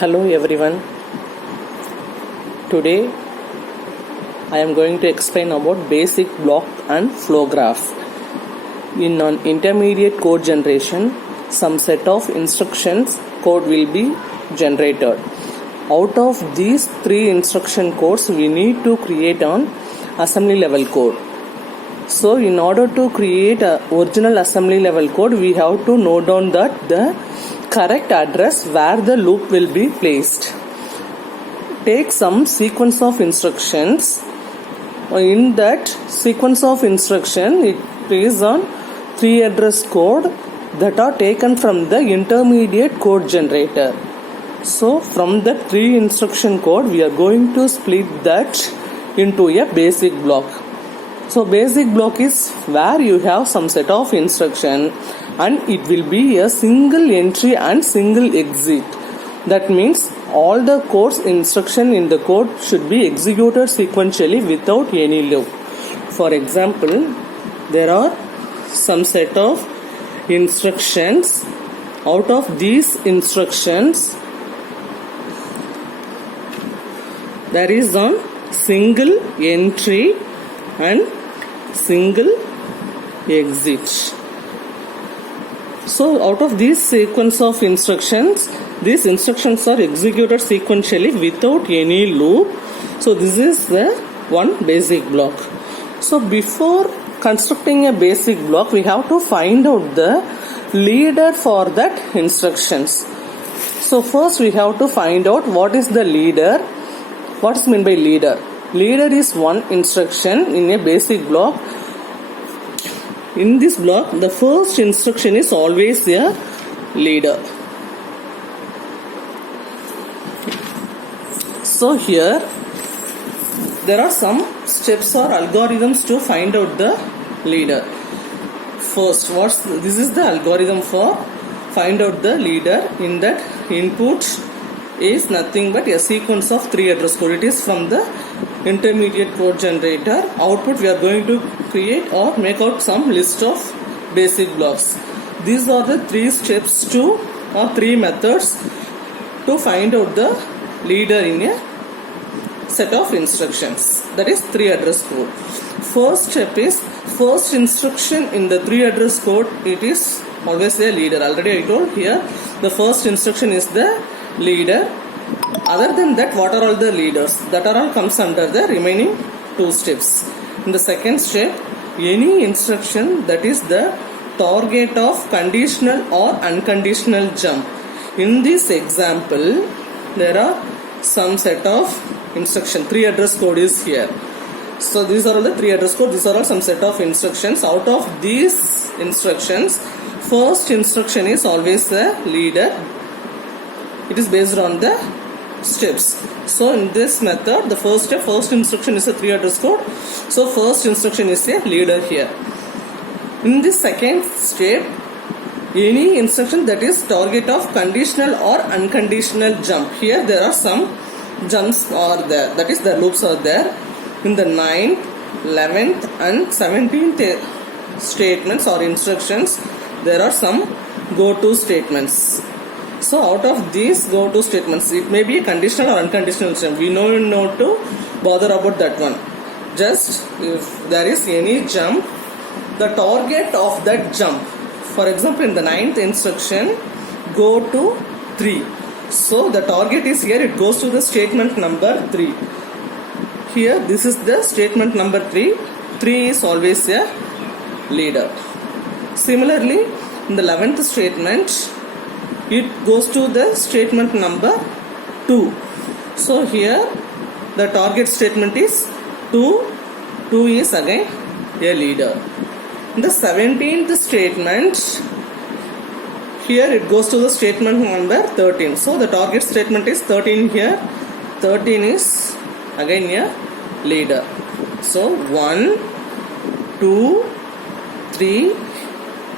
Hello everyone. Today I am going to explain about basic block and flow graph. In an intermediate code generation, some set of instructions code will be generated. Out of these three instruction codes, we need to create an assembly level code. So in order to create a original assembly level code, we have to note down that the correct address where the loop will be placed. Take some sequence of instructions. In that sequence of instruction, it is on three address code that are taken from the intermediate code generator. So from the three instruction code, we are going to split that into a basic block. So basic block is where you have some set of instruction and it will be a single entry and single exit. That means all the code's instruction in the code should be executed sequentially without any loop. For example, there are some set of instructions. Out of these instructions, there is one single entry and single exit. So out of this sequence of instructions, these instructions are executed sequentially without any loop. So this is the one basic block. So before constructing a basic block, we have to find out the leader for that instructions. So first we have to find out what is the leader. What is meant by leader? Leader is one instruction in a basic block. In this block, the first instruction is always a leader. So here, there are some steps or algorithms to find out the leader. First, this is the algorithm for find out the leader. In that, input is nothing but a sequence of three address code. It is from the intermediate code generator. Output we are going to create or make out some list of basic blocks. These are the three steps to or three methods to find out the leader in a set of instructions. That is three address code. First step is first instruction in the three address code. It is always a leader. Already I told here the first instruction is the leader. Other than that, what are all the leaders? That are all comes under the remaining two steps. In the second step, any instruction that is the target of conditional or unconditional jump. In this example, there are some set of instruction. Three address code is here. So these are all the three address code. These are all some set of instructions. Out of these instructions, first instruction is always the leader. It is based on the steps. So in this method, the first step, first instruction is a three address code. So first instruction is a leader here. In this second step, any instruction that is target of conditional or unconditional jump. Here there are some jumps are there. That is the loops are there. In the 9th, 11th and 17th statements or instructions, there are some go-to statements. So out of these go-to statements, it may be a conditional or unconditional jump. We know not to bother about that one. Just if there is any jump, the target of that jump. For example, in the 9th instruction, go to 3. So the target is here. It goes to the statement number 3. Here, this is the statement number 3. 3 is always a leader. Similarly, in the 11th statement, it goes to the statement number 2. So here the target statement is 2. 2 is again a leader. In the 17th statement, here it goes to the statement number 13. So the target statement is 13 here. 13 is again a leader. So 1, 2, 3,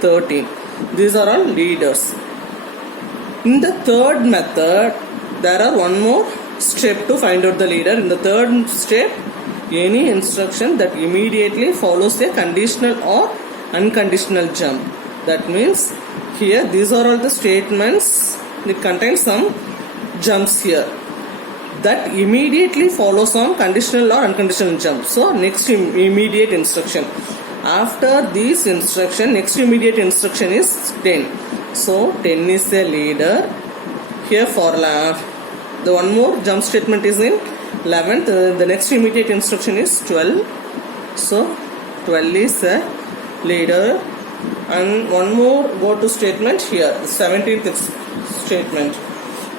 13. These are all leaders. In the third method, there are one more step to find out the leader. In the third step, any instruction that immediately follows a conditional or unconditional jump. That means here these are all the statements. It contains some jumps here that immediately follows on conditional or unconditional jump. So next immediate instruction. After this instruction, next immediate instruction is 10. So 10 is a leader. Here for the one more jump statement is in 11th. The next immediate instruction is 12. So 12 is a leader. And one more go to statement here, 17th statement.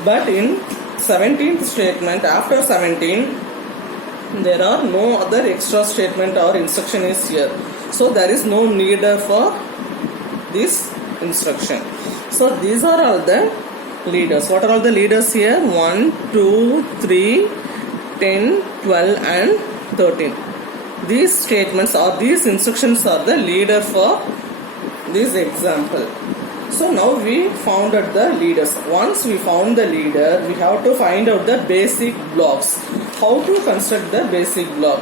But in 17th statement, after 17, there are no other extra statement or instruction is here. So there is no leader for this instruction. So these are all the leaders. What are all the leaders here? 1, 2, 3, 10, 12 and 13. These statements or these instructions are the leader for this example. So now we found out the leaders. Once we found the leader, we have to find out the basic blocks. How to construct the basic block?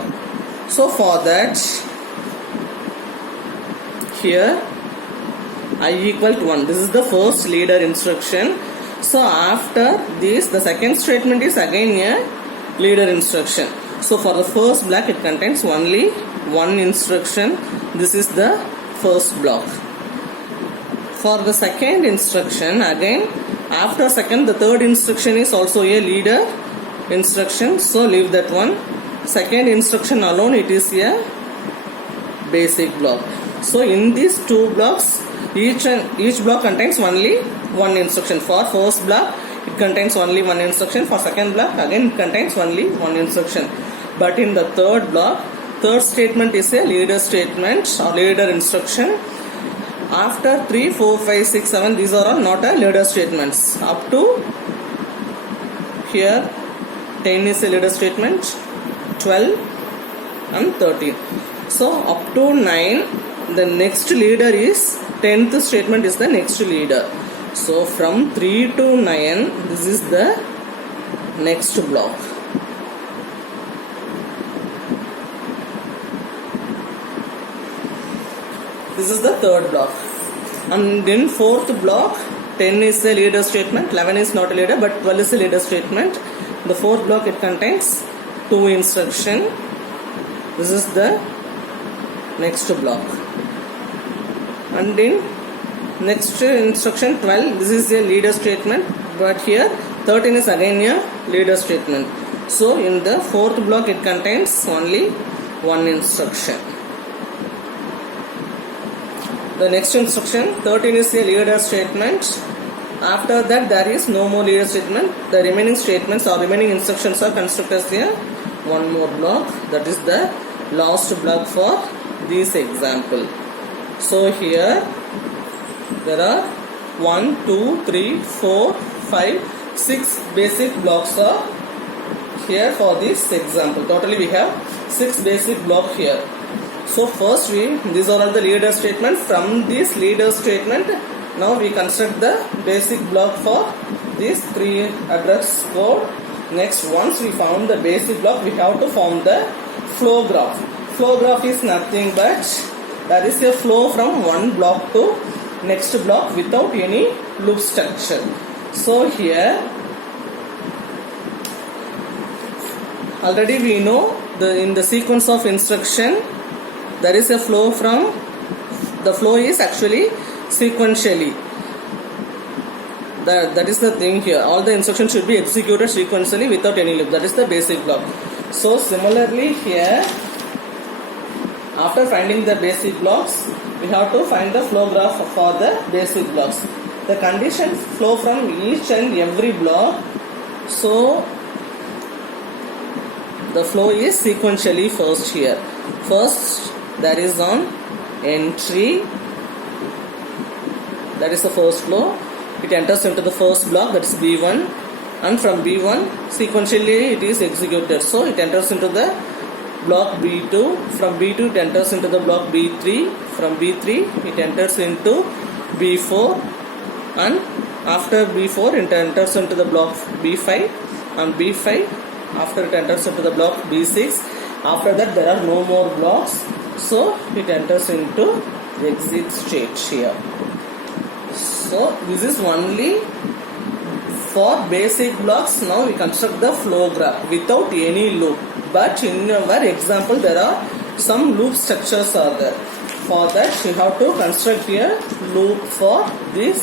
So for that, here I equal to 1. This is the first leader instruction. So after this, the second statement is again a leader instruction. So for the first block, it contains only one instruction. This is the first block. For the second instruction, again after second, the third instruction is also a leader instruction. So leave that one. Second instruction alone, it is a basic block. So in these two blocks, each block contains only one instruction. For first block, it contains only one instruction. For second block, again it contains only one instruction. But in the third block, third statement is a leader statement or leader instruction. After 3, 4, 5, 6, 7, these are all not a leader statements. Up to here, 10 is a leader statement, 12 and 13. So up to 9, the next leader is 10th statement is the next leader. So from 3 to 9, this is the next block. This is the third block. And then fourth block, 10 is a leader statement, 11 is not a leader but 12 is a leader statement. The fourth block, it contains 2 instruction. This is the next block. And then next instruction 12, this is a leader statement, but here 13 is again a leader statement. So in the fourth block, it contains only one instruction. The next instruction 13 is a leader statement. After that, there is no more leader statement. The remaining statements or remaining instructions are constructed as a one more block. That is the last block for this example. So here there are 1, 2, 3, 4, 5, 6 basic blocks are here for this example. Totally we have 6 basic blocks here. So first these are all the leader statements. From this leader statement, now we construct the basic block for these 3 address code. Next, once we found the basic block, we have to form the flow graph. Flow graph is nothing but there is a flow from one block to next block without any loop structure. So here already we know in the sequence of instruction there is a flow from, the flow is actually sequentially. That is the thing here. All the instructions should be executed sequentially without any loop. That is the basic block. So similarly here, after finding the basic blocks, we have to find the flow graph for the basic blocks. The condition flow from each and every block. So the flow is sequentially first here. First there is on entry, that is the first flow. It enters into the first block, that is B1, and from B1 sequentially it is executed. So it enters into the block B2, from B2 it enters into the block B3, from B3 it enters into B4, and after B4 it enters into the block B5, and B5 after it enters into the block B6. After that there are no more blocks, so it enters into the exit state here. So this is only For basic blocks, now we construct the flow graph without any loop. But in our example, there are some loop structures are there. For that, you have to construct a loop for these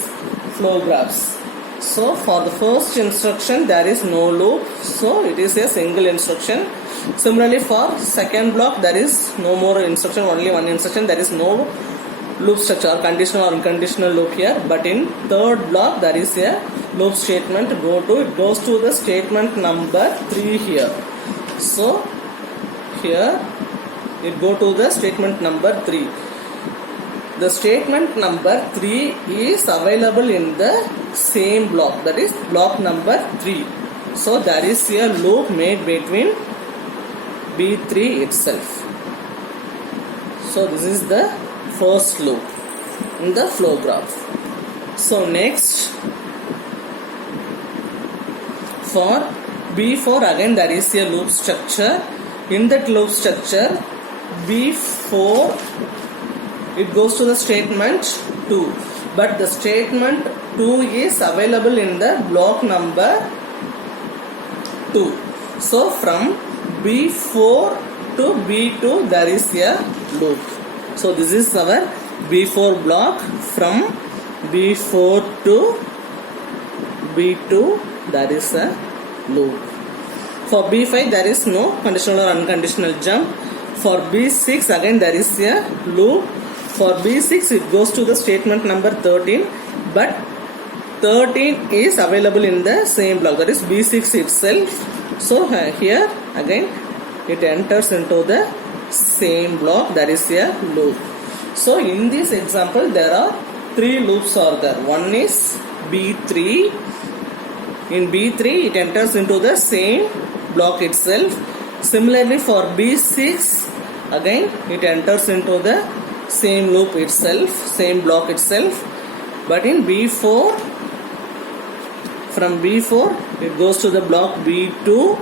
flow graphs. So for the first instruction, there is no loop. So it is a single instruction. Similarly, for second block, there is no more instruction, only one instruction. There is no loop structure, conditional or unconditional loop here. But in third block, there is a loop statement. It goes to the statement number 3 here. So here it go to the statement number 3. The statement number 3 is available in the same block, that is block number 3. So there is a loop made between B3 itself. So this is the first loop in the flow graph. So next, for B4 again there is a loop structure. In that loop structure, B4 it goes to the statement 2, but the statement 2 is available in the block number 2. So from B4 to B2 there is a loop. So this is our B4 block. From B4 to B2 there is a loop. For B5 there is no conditional or unconditional jump. For B6 again there is a loop. For B6 it goes to the statement number 13, but 13 is available in the same block, that is B6 itself. So here again it enters into the same block, that is a loop. So in this example there are 3 loops are there. One is B3. In B3 it enters into the same block itself. Similarly for B6 again it enters into the same loop itself, same block itself. But in B4, from B4 it goes to the block B2.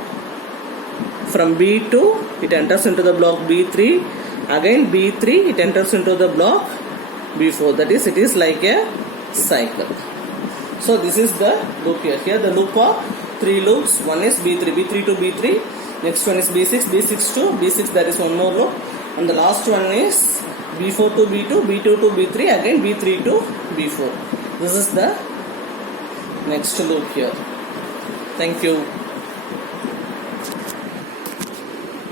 From B2 it enters into the block B3. Again B3 it enters into the block B4. That is, it is like a cycle. So this is the loop here. Here the loop of 3 loops. One is B3, B3 to B3. Next one is B6, B6 to B6. There is one more loop. And the last one is B4 to B2, B2 to B3, again B3 to B4. This is the next loop here. Thank you.